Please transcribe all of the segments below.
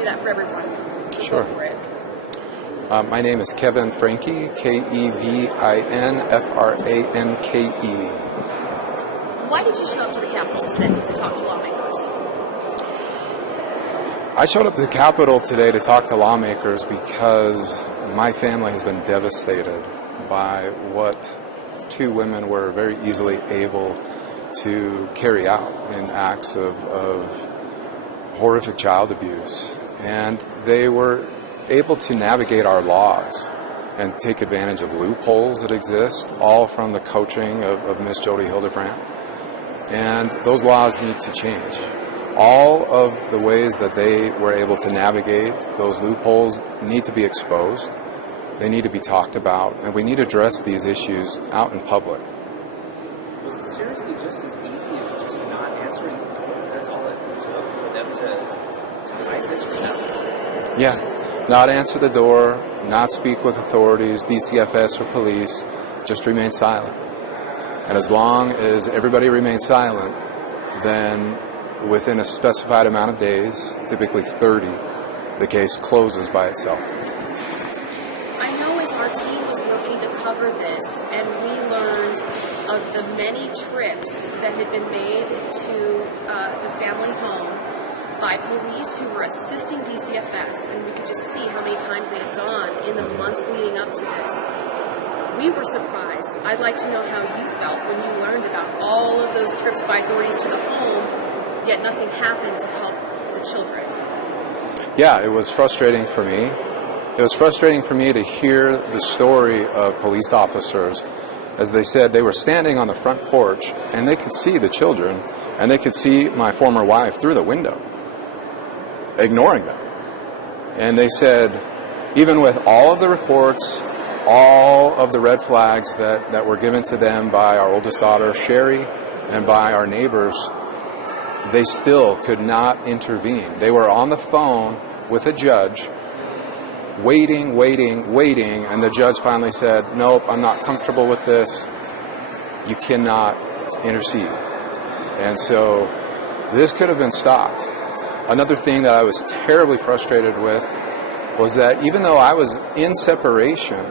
do that for everyone. So Sure. Go for it. My name is Kevin Franke, Kevinfranke. Why did you show up to the Capitol today to talk to lawmakers? I showed up to the Capitol today to talk to lawmakers because my family has been devastated by what two women were very easily able to carry out in acts of horrific child abuse. And they were able to navigate our laws and take advantage of loopholes that exist, all from the coaching of Miss Jody Hildebrandt. And those laws need to change. All of the ways that they were able to navigate those loopholes need to be exposed. They need to be talked about, and we need to address these issues out in public. Was it seriously just as easy as just not answering the door? That's all it took for them to hide this from them? Yeah, not answer the door, not speak with authorities, DCFS or police, just remain silent. And as long as everybody remains silent, then within a specified amount of days, typically 30, the case closes by itself. I know as our team was working to cover this, and we learned of the many trips that had been made to the family home by police who were assisting DCFS, and we could just see how many times they had gone in the months leading up to this. We were surprised. I'd like to know how you felt when you learned about all of those trips by authorities to the home, yet nothing happened to help the children. Yeah, it was frustrating for me. It was frustrating for me to hear the story of police officers. As they said, they were standing on the front porch, and they could see the children, and they could see my former wife through the window, ignoring them. And they said, even with all of the reports, all of the red flags that were given to them by our oldest daughter, Sherry, and by our neighbors, they still could not intervene. They were on the phone with a judge, waiting, and the judge finally said, nope, I'm not comfortable with this. You cannot intercede. And so this could have been stopped. Another thing that I was terribly frustrated with was that even though I was in separation,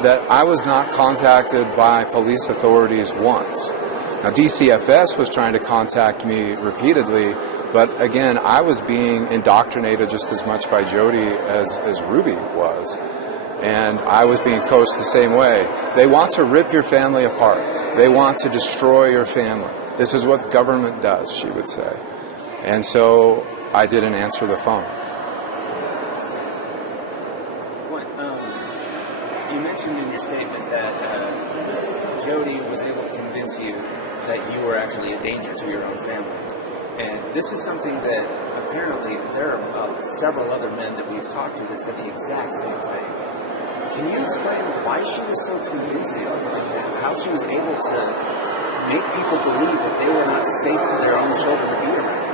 that I was not contacted by police authorities once. Now, DCFS was trying to contact me repeatedly, but again, I was being indoctrinated just as much by Jody as Ruby was. And I was being coached the same way. They want to rip your family apart. They want to destroy your family. This is what government does, she would say. And so I didn't answer the phone. You mentioned in your statement that Jody was able to convince you that you were actually a danger to your own family. And this is something that apparently there are several other men that we've talked to that said the exact same thing. Can you explain why she was so convincing, how she was able to make people believe that they were not safe for their own children to be around?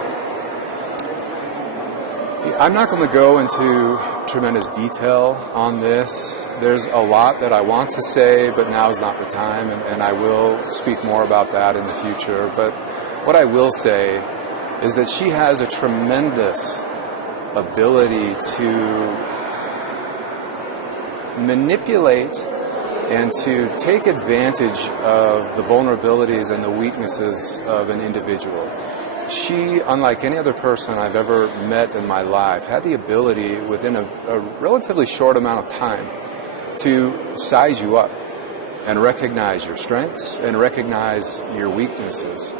I'm not going to go into tremendous detail on this. There's a lot that I want to say, but now is not the time, and I will speak more about that in the future. But what I will say is that she has a tremendous ability to manipulate and to take advantage of the vulnerabilities and the weaknesses of an individual. She, unlike any other person I've ever met in my life, had the ability within a relatively short amount of time to size you up and recognize your strengths and recognize your weaknesses.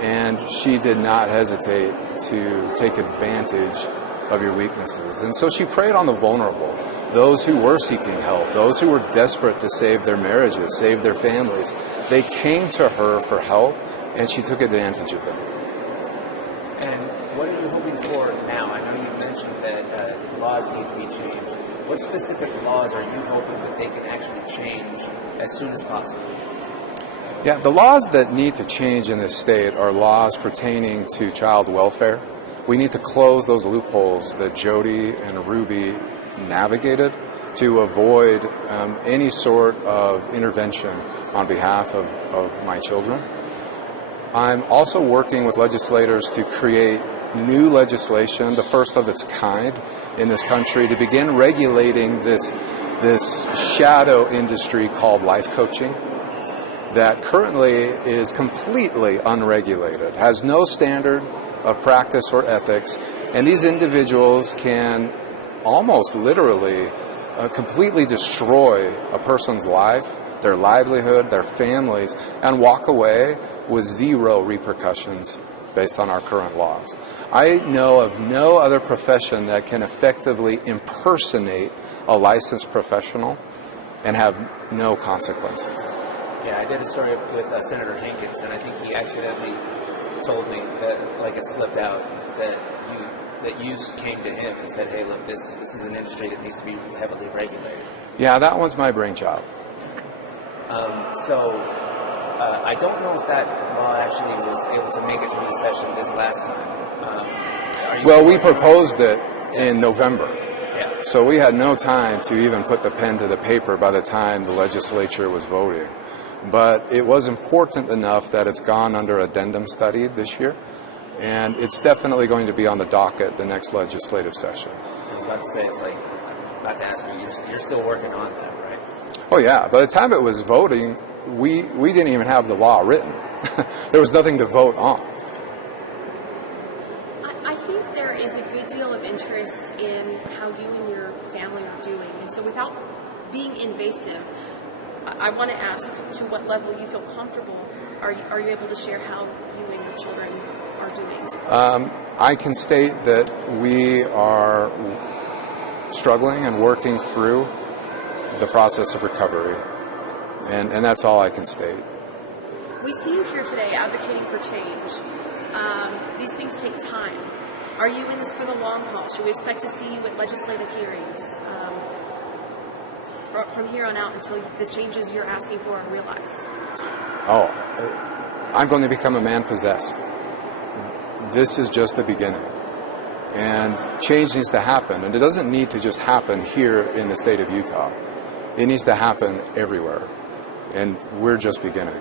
And she did not hesitate to take advantage of your weaknesses. And so she preyed on the vulnerable, those who were seeking help, those who were desperate to save their marriages, save their families. They came to her for help, and she took advantage of them. And what are you hoping for now? I know you mentioned that laws need to be changed. What specific laws are you hoping that they can actually change as soon as possible? Yeah, the laws that need to change in this state are laws pertaining to child welfare. We need to close those loopholes that Jody and Ruby navigated to avoid any sort of intervention on behalf of my children. I'm also working with legislators to create new legislation, the first of its kind in this country, to begin regulating this shadow industry called life coaching that currently is completely unregulated, has no standard of practice or ethics, and these individuals can almost literally completely destroy a person's life, their livelihood, their families, and walk away with zero repercussions based on our current laws. I know of no other profession that can effectively impersonate a licensed professional and have no consequences. Yeah, I did a story with Senator Hankins, and I think he accidentally told me that, like, it slipped out that you came to him and said, "Hey, look, this is an industry that needs to be heavily regulated." Yeah, that one's my brainchild. I don't know if that law actually was able to make it through the session this last time. Well, we proposed it in November. Yeah. So we had no time to even put the pen to the paper by the time the legislature was voting. But it was important enough that it's gone under addendum study this year, and it's definitely going to be on the docket the next legislative session. I was about to say, it's like, about to ask you, you're still working on that, right? Oh yeah, by the time it was voting, we didn't even have the law written. There was nothing to vote on. I think there is a good deal of interest in how you and your family are doing. And so without being invasive, I want to ask to what level you feel comfortable. Are you able to share how you and your children are doing? I can state that we are struggling and working through the process of recovery. And that's all I can state. We see you here today advocating for change. These things take time. Are you in this for the long haul? Should we expect to see you at legislative hearings from here on out until the changes you're asking for are realized? Oh, I'm going to become a man possessed. This is just the beginning. And change needs to happen. And it doesn't need to just happen here in the state of Utah. It needs to happen everywhere. And we're just beginning.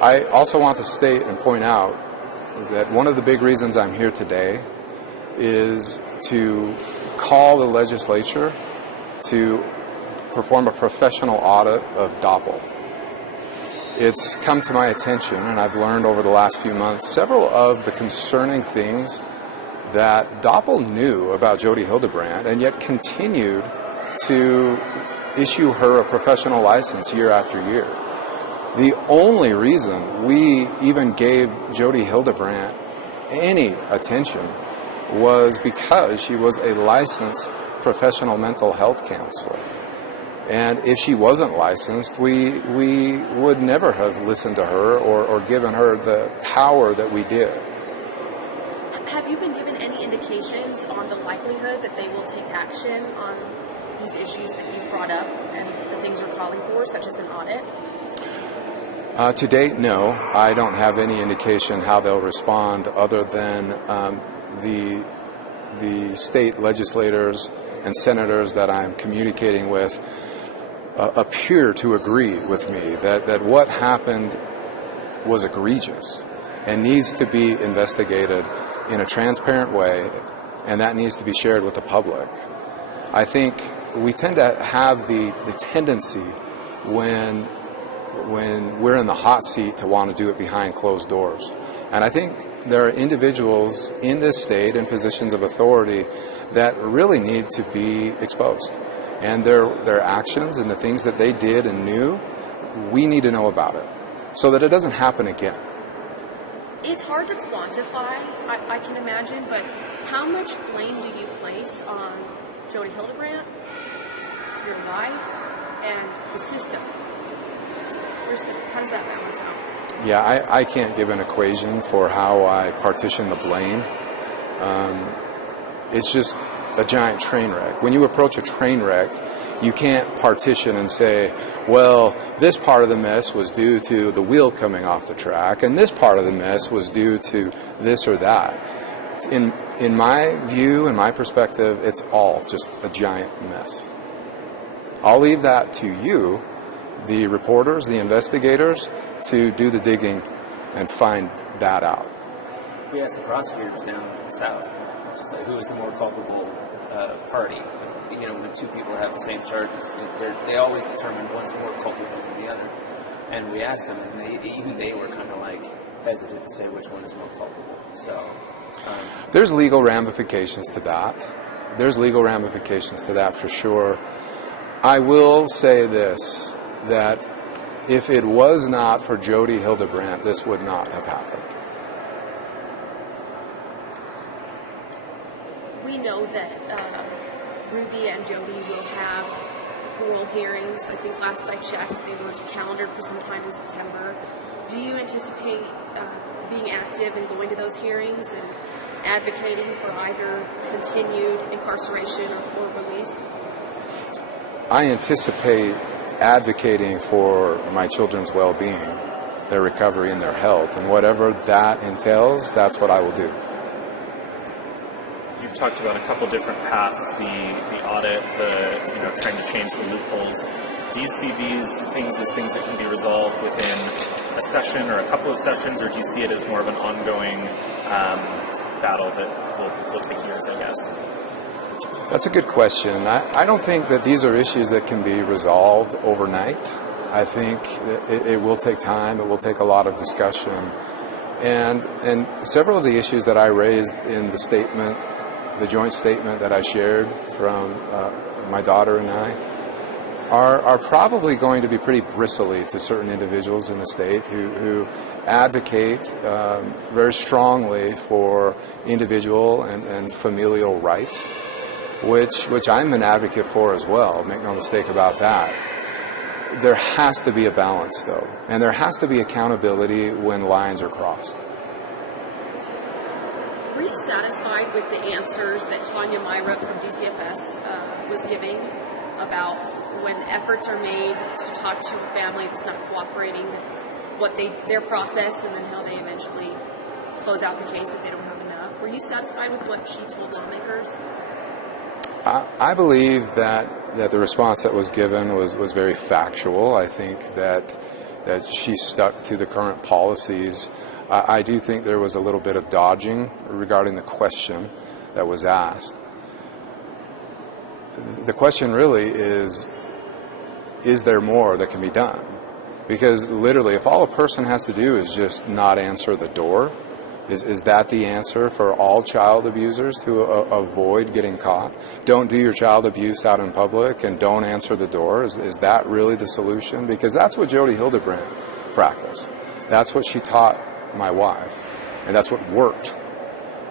I also want to state and point out that one of the big reasons I'm here today is to call the legislature to perform a professional audit of DOPL. It's come to my attention, and I've learned over the last few months, several of the concerning things that DOPL knew about Jody Hildebrandt and yet continued to issue her a professional license year after year. The only reason we even gave Jody Hildebrandt any attention was because she was a licensed professional mental health counselor. And if she wasn't licensed, we would never have listened to her or given her the power that we did. Have you been given any indications on the likelihood that they will take action on these issues that you've brought up and the things you're calling for, such as an audit? To date, no. I don't have any indication how they'll respond other than the state legislators and senators that I'm communicating with appear to agree with me that what happened was egregious and needs to be investigated in a transparent way, and that needs to be shared with the public. I think we tend to have the tendency when we're in the hot seat to want to do it behind closed doors. And I think there are individuals in this state in positions of authority that really need to be exposed. And their actions and the things that they did and knew, we need to know about it so that it doesn't happen again. It's hard to quantify, I can imagine, but how much blame do you place on Jody Hildebrandt, your wife, and the system? How does that balance out? Yeah, I can't give an equation for how I partition the blame. It's just a giant train wreck. When you approach a train wreck, you can't partition and say, well, this part of the mess was due to the wheel coming off the track, and this part of the mess was due to this or that. In my view, in my perspective, it's all just a giant mess. I'll leave that to you, the reporters, the investigators, to do the digging and find that out. we asked the prosecutors down south, just like, who is the more culpable party? You know, when two people have the same charges, they always determine one's more culpable than the other. And we asked them, and even they were kind of like hesitant to say which one is more culpable. So there's legal ramifications to that. There's legal ramifications to that for sure. I will say this, that if it was not for Jodi Hildebrandt, this would not have happened. We know that Ruby and Jodi will have parole hearings. I think last I checked, they were calendared for some time in September. Do you anticipate being active and going to those hearings and advocating for either continued incarceration or release? I anticipate advocating for my children's well-being, their recovery and their health, and whatever that entails, that's what I will do. You've talked about a couple different paths, the audit, trying to change the loopholes. Do you see these things as things that can be resolved within a session or a couple of sessions, or do you see it as more of an ongoing battle that will take years, I guess? That's a good question. I don't think that these are issues that can be resolved overnight. I think that it will take time. It will take a lot of discussion. And several of the issues that I raised in the statement, the joint statement that I shared from my daughter and I, are probably going to be pretty bristly to certain individuals in the state who advocate very strongly for individual and familial rights, which I'm an advocate for as well. Make no mistake about that. There has to be a balance, though, and there has to be accountability when lines are crossed. Were you satisfied with the answers that Tanya Myra from DCFS was giving about when efforts are made to talk to a family that's not cooperating, what their process, and then how they eventually close out the case if they don't have enough? Were you satisfied with what she told lawmakers? I believe that the response that was given was very factual. I think that she stuck to the current policies. I do think there was a little bit of dodging regarding the question that was asked. The question really is there more that can be done? Because literally, if all a person has to do is just not answer the door, is that the answer for all child abusers to avoid getting caught? Don't do your child abuse out in public and don't answer the door. Is that really the solution? Because that's what Jodi Hildebrandt practiced. That's what she taught my wife. And that's what worked.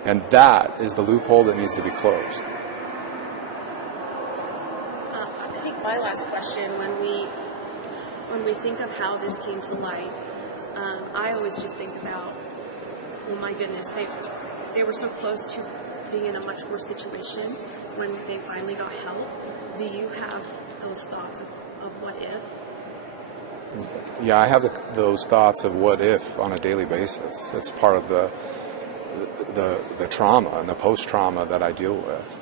And that is the loophole that needs to be closed. I think my last question, when we think of how this came to light, I always just think about, oh my goodness, they were so close to being in a much worse situation when they finally got help. Do you have those thoughts of what if? Yeah, I have those thoughts of what if on a daily basis. It's part of the trauma and the post-trauma that I deal with.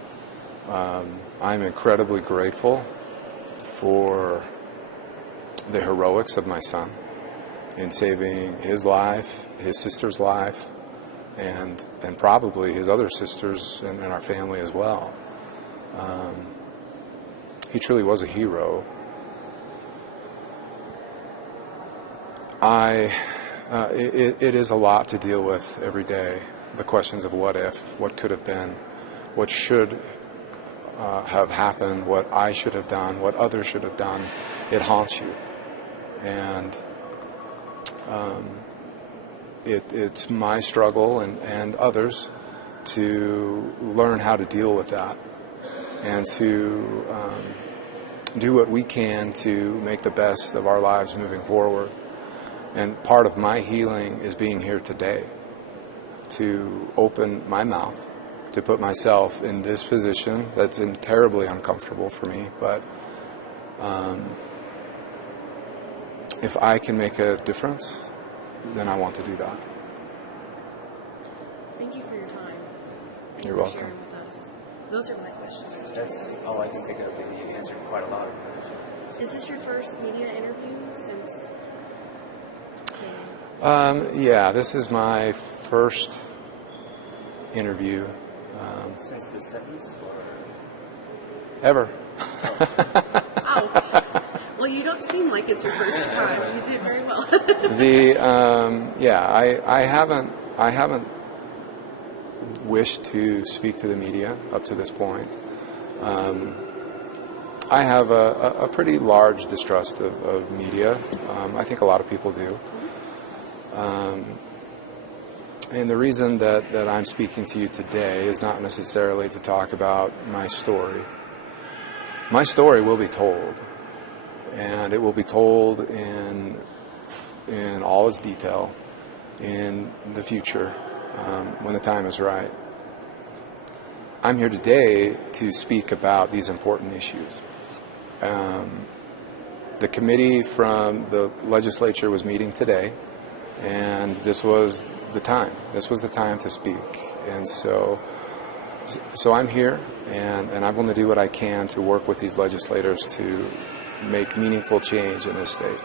I'm incredibly grateful for the heroics of my son in saving his life, his sister's life, and probably his other sisters and our family as well. He truly was a hero. It is a lot to deal with every day. The questions of what if, what could have been, what should have happened, what I should have done, what others should have done. It haunts you. And it's my struggle and others to learn how to deal with that and to do what we can to make the best of our lives moving forward. And part of my healing is being here today to open my mouth, to put myself in this position that's terribly uncomfortable for me, but if I can make a difference, then I want to do that. Thank you for your time. You're for welcome. Sharing with us. Those are my questions. That's all I can think of, and you answered quite a lot of them. Is this your first media interview since? Yeah, this is my first interview Since the 70s? ever. Oh, well, you don't seem like it's your first time. You did very well. I haven't wished to speak to the media up to this point. I have a pretty large distrust of media. I think a lot of people do. And the reason that I'm speaking to you today is not necessarily to talk about my story. My story will be told, and it will be told in all its detail in the future when the time is right. I'm here today to speak about these important issues. The committee from the legislature was meeting today, and this was the time. This was the time to speak. And so I'm here, and I'm going to do what I can to work with these legislators to make meaningful change in this state.